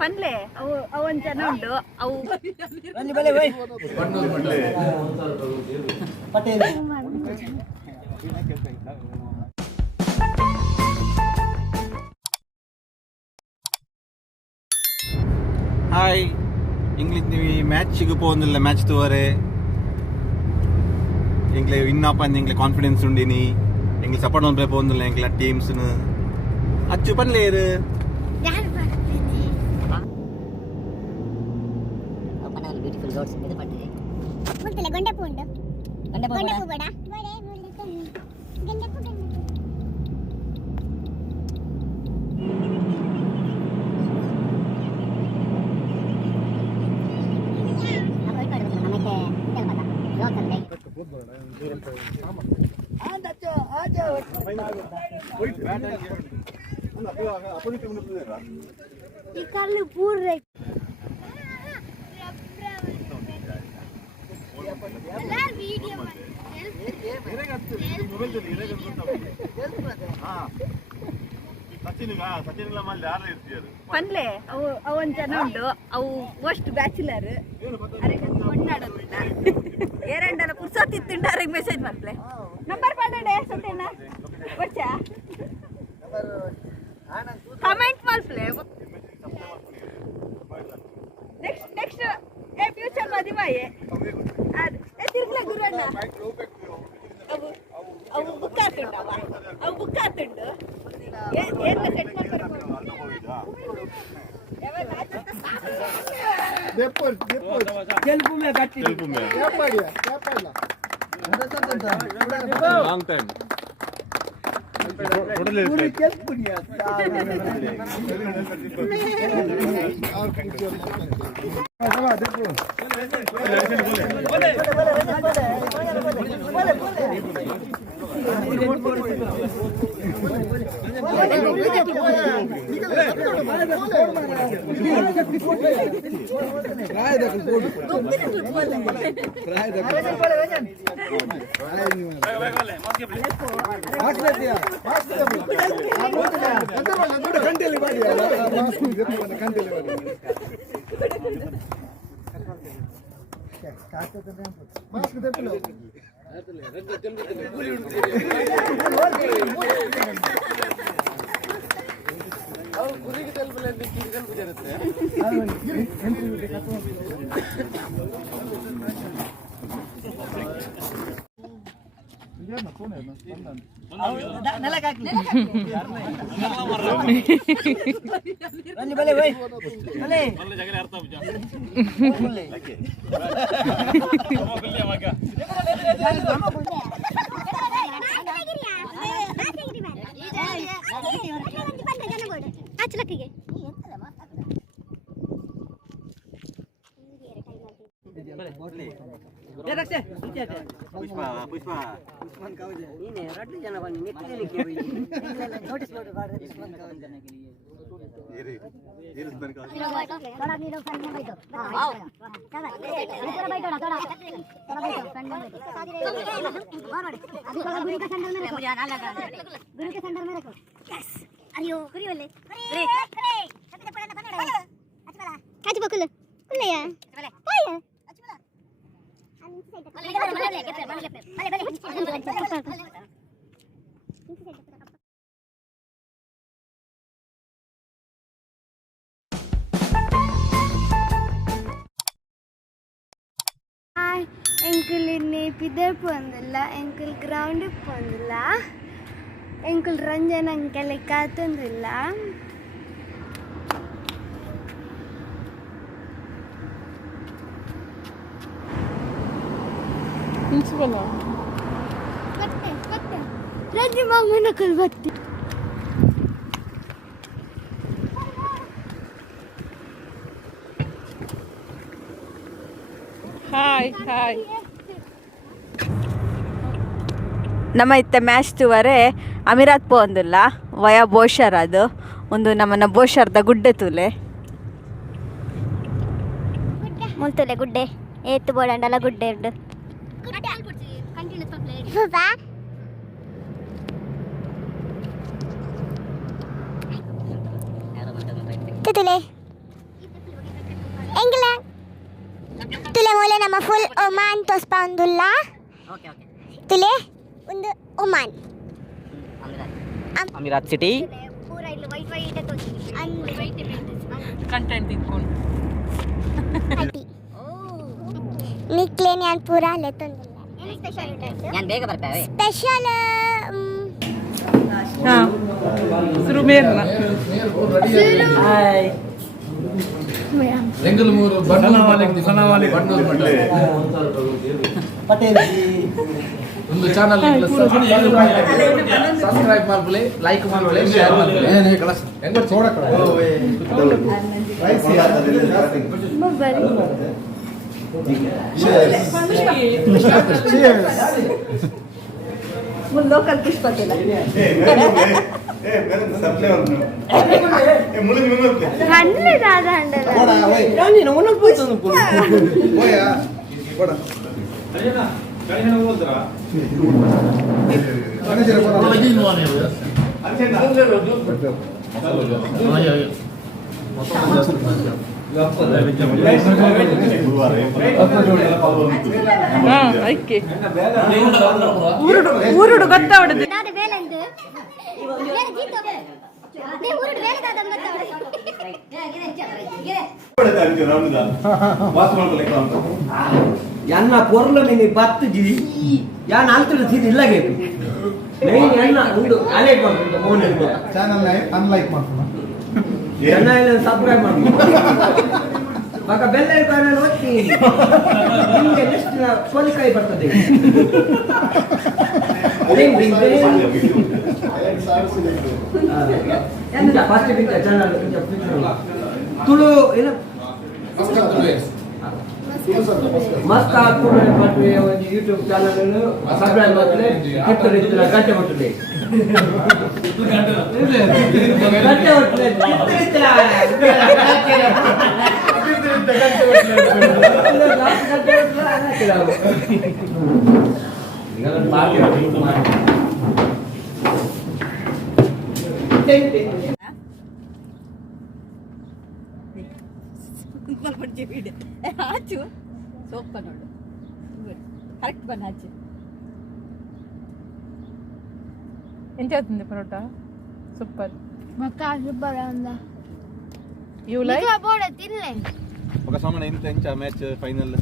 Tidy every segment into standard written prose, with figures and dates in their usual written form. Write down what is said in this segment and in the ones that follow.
ಪನ್ಲೆ ಅವು ಒಂದು ಜನ ಉಂಟು ಅವು ഹായ് ഇംഗ്ലീഷ് മാച്ചിക്ക് പോകുന്നില്ല മാച്ച് തോരെ എങ്കിൽ വിന്നപ്പൻ എങ്കിൽ കോൺഫിഡൻസ് ഉണ്ട് ഇനി എങ്കിൽ സപ്പോർട്ട് നോക്കാൻ പോകുന്നില്ല എങ്കിൽ ടീംസിന് അച്ചു പല്ലേര് ಬ್ಯೂಟಿಫುಲ್ ರೋಡ್ಸ್ ಇದು ಪಟ್ಟೆ ಮುಂತಲೆ ಗಂಡಪು ಉಂಡು ಗಂಡಪು ಬೇಡ ಗಂಡಪು ಪೂರ್ರೆ ಪನ್ಲೆ ಅವು ಒಂದು ಜನ ಉಂಟು ಅವು ಮೋಸ್ಟ್ ಬ್ಯಾಚುಲರ್ ಏರಂಡಲ ಪುರ್ಸೋತಿತ್ತುಂಡು ಅವ್ರಿಗೆ ಮೆಸೇಜ್ ಮಾಡ್ಲೆ ನಂಬರ್ ಪಾಡಡೆ ಸತ್ಯಣ್ಣ వచ్చా ಕಮೆಂಟ್ ಮಾಡ್ಲೆ ನೆಕ್ಸ್ಟ್ ಏ ಫ್ಯೂಚರ್ ಮದಿವಾಯೆ ಅದು ಏ ತಿರ್ಗ್ಲೆ ಗುರಣ್ಣ ಅವು ಬುಕ್ ಹಾಕುಂಡು ಅವು ಬುಕ್ ಹಾಕುಂಡು ಏನು ಸೆಟ್ ಮಾಡ್ಬೇಕು Long time. ಪುಷ್ಪ ನೀನೆ ರಡ್ಡು ಜನ ಬನ್ನಿ ನೆಕ್ಲಿಕ್ಕೆ ನೋಟಿಸ್ ಬೋರ್ಡ್ ಬಾರ ಪುಷ್ಪನ್ ಕಾವಲ್ ಜನಕ್ಕೆ थोड़ा नीलो फ्रंट में बैठो आओ चलो इधर बैठो ना थोड़ा बैठो फ्रंट में बैठो बार अभी थोड़ा गुरु के सेंटर में रखो मुझे ना लगा गुरु के सेंटर में रखो यस अरियो गुरु वाले अरे अरे सबसे पड़ा ना पड़ा अच्छा वाला आज बकुल कुल या वाले ओए अच्छा वाला हम साइड ಎಂಕುಲ್ ಪಿದರ್ ಪೋಂದಿಲ್ಲ ಎಂಕುಲ್ ಗ್ರೌಂಡಿಗೆ ಪೋಂದಿಲ್ಲ ಎಂಕುಲ್ ರಂಜನ ಅಂಕೆಲ್ಲ ಕಾತೊಂದಿಲ್ಲ ರಂಜಿ ಮಾಮನ ಕಲ್ ಬತ್ತಿ ಹಾಯ್ ಹಾಯ್ ನಮ್ಮ ಇತ್ತೆ ಮ್ಯಾಚ್ ತುವರೆ ಅಮೀರಾತ್ ಪೋಂದಿಲ್ಲ ವಯ ಬೋಷರ್ ಅದು ಒಂದು ನಮ್ಮನ್ನ ಬೋಷರ್ದ ಗುಡ್ಡೆ ತೂಲೆ ಮುಲ್ತುಲೆ ಗುಡ್ಡೆ ಏತ್ತು ಬೋಡಂಡಲ ಗುಡ್ಡೆ ಉಂಡು Tule. Engla. Tule mole nama full Oman tos pandulla. Okay Tule undu Oman. ಅಮಿರಾತ್ ಸಿಟಿ ಪೂರ ಇಲ್ಲ ವೈಟ್ ವೈಟ್ ತೋಚಿ. ಕಂಟೆಂಟ್ ಇಟ್ಕೊಂಡು ಹಟ್ಟಿ. ನಿಕ್ಲೆ ನಾನು ಪೂರ ಅಲ್ಲೇ ತಂದಿಲ್ಲ. ಏನು ಸ್ಪೆಷಲ್ ಉಂಟು? ನಾನು ಬೇಗ ಬರ್ತೇವೆ ಸ್ಪೆಷಲ್ ಹಾಂ ಸುರುಮೇರ್ನ ಹಾಯ್ ಎಂಗಲಮೂರು ಪಟೇಲ್ ಒಂದು ಚಾನಲ್ ಸಬ್ಸ್ಕ್ರೈಬ್ ಮಾಡ್ಕೊಳ್ಳಿ, ಲೈಕ್ ಮಾಡ್ಕೊಳ್ಳಿ, ಶೇರ್ ಮಾಡ್ಕೊಳ್ಳಿ. ಹೆಂಗ ಚೋಡಕ ಲೋಕಲ್ ಪುಷ್ಪತಿಲ್ಲ ಹಂಡ್ರೆ ದಾದಾ ಹಂಡಲ್ಲ ಐಕೆ ಊರುಡು ಗೊತ್ತಾವಡದು ನಾನು ಬೇಲೆಂದು ಬೇರೆ ಜೀತೋ ನೇ ಊರುಡು ಬೇಲೆ ದಾದ ಎನ್ನ ಪೊರ್ಲು ನೀನು ಬತ್ತು ಜಿ ಯಾನ್ ಅಂತರ ಸೀನ್ ಇಲ್ಲ ಗೇಕು ನೀನು ಎನ್ನ ಒಂದು ಅಲೈಟ್ ಮಾಡ್ಕೊಂಡು ಫೋನ್ ಇರ್ಬೇಕು ಚಾನಲ್ ಅನ್ಲೈಕ್ ಮಾಡ್ಕೊಳ್ಳ ಎನ್ನ ಇಲ್ಲ ಸಬ್ಸ್ಕ್ರೈಬ್ ಮಾಡ್ಕೊಂಡು ಮಗ ಬೆಲ್ಲ ಐಕಾನ್ ಒತ್ತಿ ನಿಮಗೆ ನೆಕ್ಸ್ಟ್ ಸೋಲಿಕಾಯಿ ಬರ್ತದೆ ರಿಂಗ್ ರಿಂಗ್ ಎಂತ ಫಸ್ಟ್ ಪಿಂಚ ಚಾನಲ್ ತುಳು ಏನು ಮಸ್ತ್ ಹಾಕೊಂಡು ಮಾಡ್ತೀವಿ ಒಂದು ಯೂಟ್ಯೂಬ್ ಚಾನಲ್ ಸಬ್ಸ್ಕ್ರೈಬ್ ಮಾಡ್ತಾರೆ ಕಿತ್ತು ರೀತಿಯ ಗಂಟೆ ಕೊಟ್ಟಿದೆ ಗಂಟೆ ಹಾಚು ಸೋಪ್ಪ ನೋಡು ಕರೆಕ್ಟ್ ಬನ್ ಹಾಚು ಎಂತ అవుతుంది ಪರೋಟ ಸೂಪರ್ ಮಕ್ಕ ಸೂಪರ್ ಅಂದ ಯು ಲೈಕ್ ಬೋಡ ತಿನ್ಲೆ ఒక సమయం ఇంత ఇంచ మ్యాచ్ ఫైనల్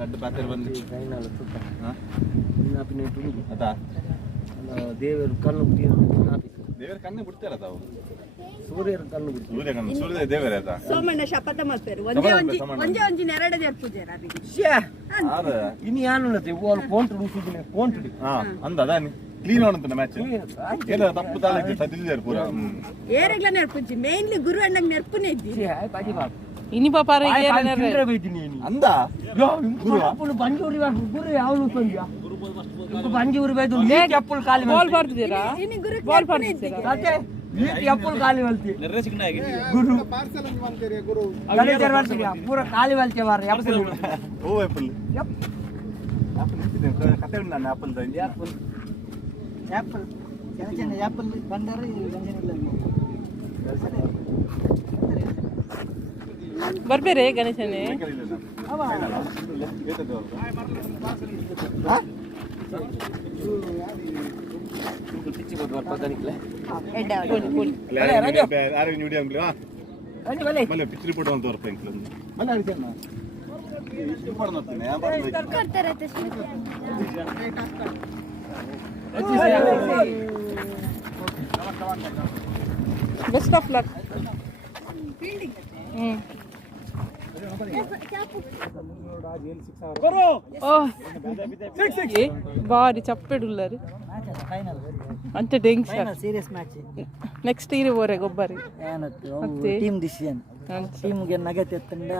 గడ్డ పాత్ర ಬಂದು ಫೈನಲ್ ಸೂಪರ್ ಹಾ ನಾಪಿನ ತುಳುಗು ಅದಾ ದೇವರು ಕಣ್ಣು ದೇವರ ಕಣ್ಣು ಬಿಡ್ತಾರ ತಾವು ಸೂರ್ಯರ ಕಣ್ಣು ಬಿಡ್ತು ಸೂರ್ಯ ಕಣ್ಣು ಸೂರ್ಯ ದೇವರೇ ಅದ ಸೋಮಣ್ಣ ಶಪಥ ಮಾಡ್ತಾರೆ ಒಂಜೆ ನೆರಡೆ ಜರ್ಪುಜೇರ ಆದ ಇನ್ನು ಯಾನುಲ್ಲತೆ ಓಲ್ ಕೋಂಟ್ರು ಉಸುದಿನ ಕೋಂಟ್ರು ಹಾ ಅಂದ ಅದಾನಿ ಕ್ಲೀನ್ ಆನಂತ ಮ್ಯಾಚ್ ಏನ ತಪ್ಪು ತಾಲಕ್ಕೆ ಸದಿಲ್ಲಾರ ಪೂರ ಏರೆಗ್ಲ ನೆರ್ಪುಜಿ ಮೇನ್ಲಿ ಗುರು ಅಣ್ಣಂಗ್ ನೆರ್ಪುನೇ ಇದ್ದಿ ಬಾಜಿ ಬಾಬು ಇನಿ ಪಾಪಾರ ಅಂದ ಗುರು ಅಪ್ಪಳು ಬಂಜೂರಿ ಗುರು ಯಾವನು ತಂದ್ಯಾ ಬಂಜೂರಿ ಬೈದು ನೀತಿ ಅಪ್ಪಳು ಕಾಲಿ ಬಾಲ್ ಮಾಡ್ತಿದ್ದೀರಾ ಬಾಲ್ ಮಾಡ್ತಿದ್ದೀರಾ ಮತ್ತೆ ನೀತಿ ಅಪ್ಪಳು ಕಾಲಿ ಬಲ್ತಿ ಗುರು ಗಣೇಶರ್ ಬರ್ತೀಯ ಪೂರ ಕಾಲಿ ಬಲ್ತೆ ಬಾರ ಅಪ್ಪಳು ಓ ಆಪಲ್ ಕತೆ ಉಂಟು ನಾನು ಆಪಲ್ ಆಪಲ್ ಆಪಲ್ ಚೆನ್ನ ಆಪಲ್ ಬಂದರೆ ಬರ್ಬೇರೆ ಗಣೇಶನೇ ಪಿಕ್ಚರ್ ಪೋಟ ಅಂತ ತೋರ್ಪ ಬೆಸ್ಟ್ ಆಫ್ ಲಕ್ ಬಾರಿ ಚಪ್ಪೆಡುಲ್ಲರಿ ಅಂತೆ ಟೆನ್ಷನ್ ಸೀರಿಯಸ್ ಮ್ಯಾಚ್ ನೆಕ್ಸ್ಟ್ ಇರು ಬೋರೆ ಗೊಬ್ಬರಿ ಏನತ್ತು ಟೀಮ್ ಡಿಸಿಷನ್ ಟೀಮ್ಗೆ ನಗತೆ ಎತ್ತಂಡ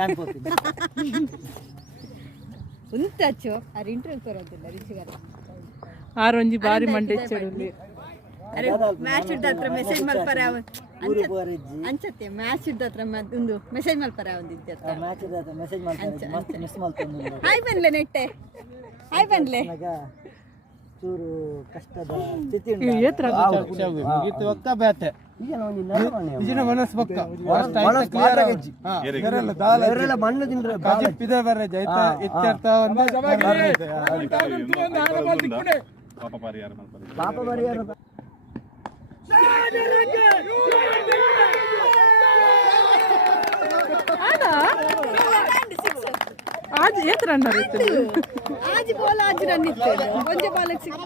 ಯಾನ್ ಹೋಗ್ತೀನಿ ಉಂತಾಚು ಆ ಇಂಟರ್ವ್ಯೂ ತರೋದಿಲ್ಲ ರಿಚಿಗಾರ ಆರೊಂಜಿ ಬಾರಿ ಮಂಡೆ ಚೆಡುಲ್ಲಿ ಅರೆ ಮ್ಯಾಚ್ ಇದ್ದ ಹತ್ರ ಮೆಸೇಜ್ ಮಲ್ಪರೆ ಅಂಚತ್ತೆ ಮ್ಯಾಚ್ ಇದ್ದ ಹತ್ರ ಒಂದು ಮೆಸೇಜ್ ಮಲ್ಪರೆ ಒಂದಿದ್ದೆ ಮ್ಯಾಚ್ ಇದ್ದ ಮೆಸೇಜ್ ಮಾಡ್ತಾರೆ ಮಸ್ತ್ ಮಿಸ್ ಮಾಡ್ತೀನಿ ಹಾಯ್ ಬನ್ಲೆ ನೆಟ್ಟೆ ಹಾಯ್ ಬನ್ಲೆ ಚೂರು ಕಷ್ಟದ ಸ್ಥಿತಿ ಮುಗಿತು ಒಕ್ಕ ಬೇತೆ ಇಜಿನ ಮನಸ್ ಪಕ್ಕ ಇವರೆಲ್ಲ ಮಣ್ಣು ತಿಂದ್ರೆ ಪಿದ ಬರ ಜೈತ ಇತ್ಯರ್ಥ ಪಾಪ ಪರಿಹಾರ ಪಾಪ ಪರಿಹಾರ आज येत राहणार आहे तुम्ही आज बॉल आज रन इच्छेल कोणते बॉलक सिक्स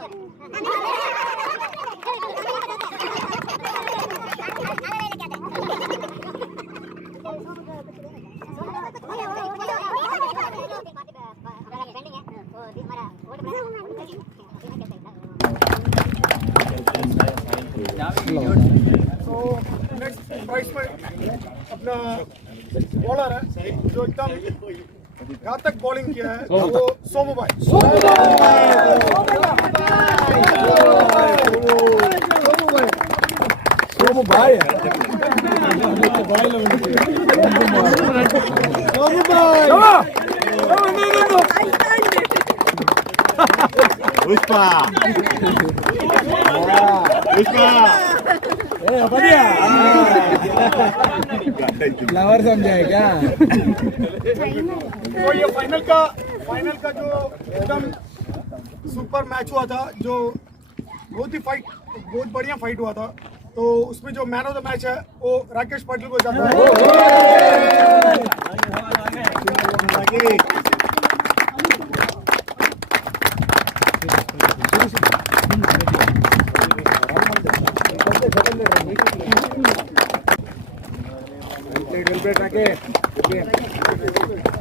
अपना बॉलर है जो एकदम घातक बॉलिंग किया है वो सोमू भाई पुष्पा फ्लावर समझाए क्या तो ये फाइनल का जो एकदम सुपर मैच हुआ था जो बहुत बढ़िया फाइट हुआ था तो उसमें जो मैन ऑफ द मैच है वो राकेश पाटिल को जाता है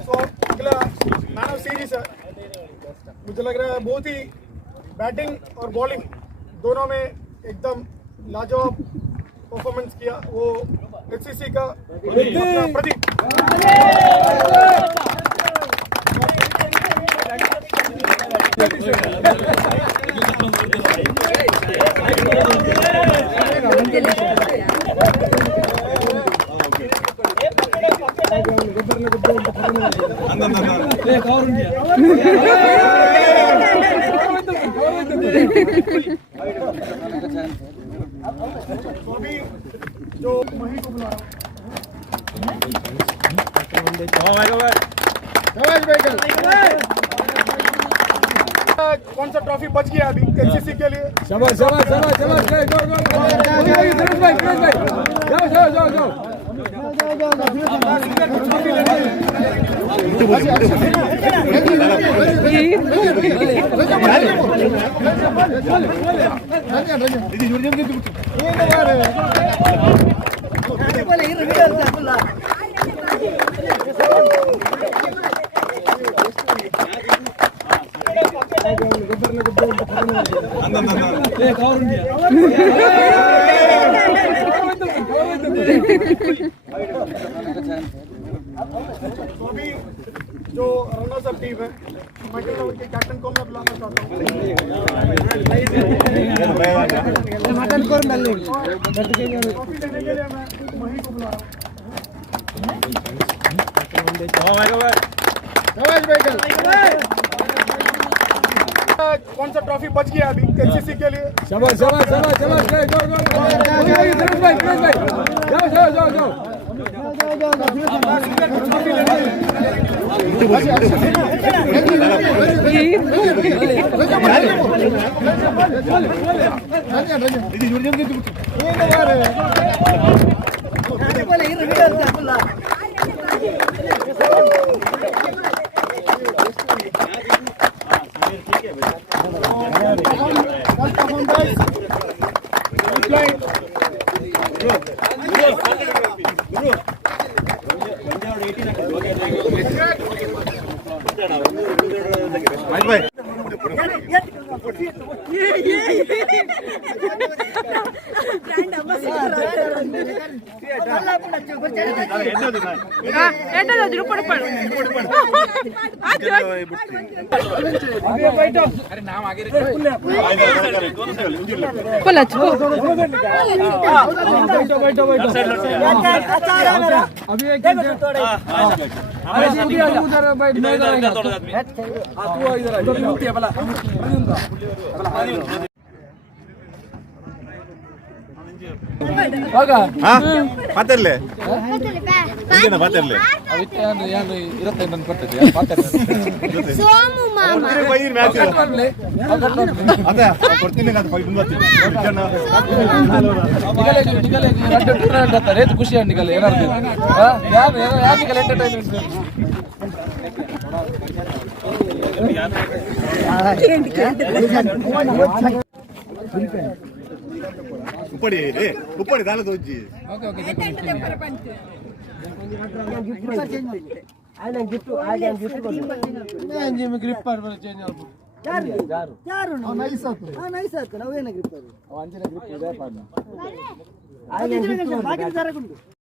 तो अगला मैन ऑफ सीरीज है मुझे लग रहा है बहुत ही बैटिंग और बॉलिंग दोनों में एकदम लाजवाब परफॉर्मेंस किया वो एचसीसी का प्रदीप तो अभी जो मही को बुला कौन सा ट्रॉफी बच गया अभी एचसीसी के लिए शाबाश शाबाश शाबाश शाबाश गो गो गो भाई जाओ जाओ जाओ जाओ तो अभी जो रनर्स अप टीम है माइकल रावत के कैप्टन को मैं बुलाना चाहता हूँ ट्रॉफी लेने के लिए मैं मही को बुला रहा हूँ कौन सा ट्रॉफी बच गया अभी एचसीसी के लिए शाबाश शाबाश शाबाश शाबाश गो गो भाई जाओ जाओ जाओ जाओ बैठो बैठो बैठो अभी एक ಪಾತ್ರೆಲ್ಲೇ ಎಂತೇನ ಪಾತ್ರೆಲ್ಲೇ ಸೋಮು ಮಾಮ ಅದೇ ಕೊಡ್ತೀನಿ ಅದು ಪೈ ಮುಂದೆ ಖುಷಿ ಅಂಡಿಕಲ್ಲ ಏನಾದ್ರು ಯಾಕೆ ಎಂಟರ್ಟೈನ್ಮೆಂಟ್ ಉಪ್ಪಡಿ ಉಪ್ಪಡಿ ದಾಲ ತೋಜಿ ಗ್ರಿಪ್ ಚೇಂಜ್ ಆಗ್ಬೋದು ಯಾರು ನೈಸ್ ಆಗ್ತದೆ ನಾವೇನ ಗ್ರಿಪ್ ಅಂಚಿನ ಗ್ರಿಪ್ ಇದೆ ಬಾಕಿ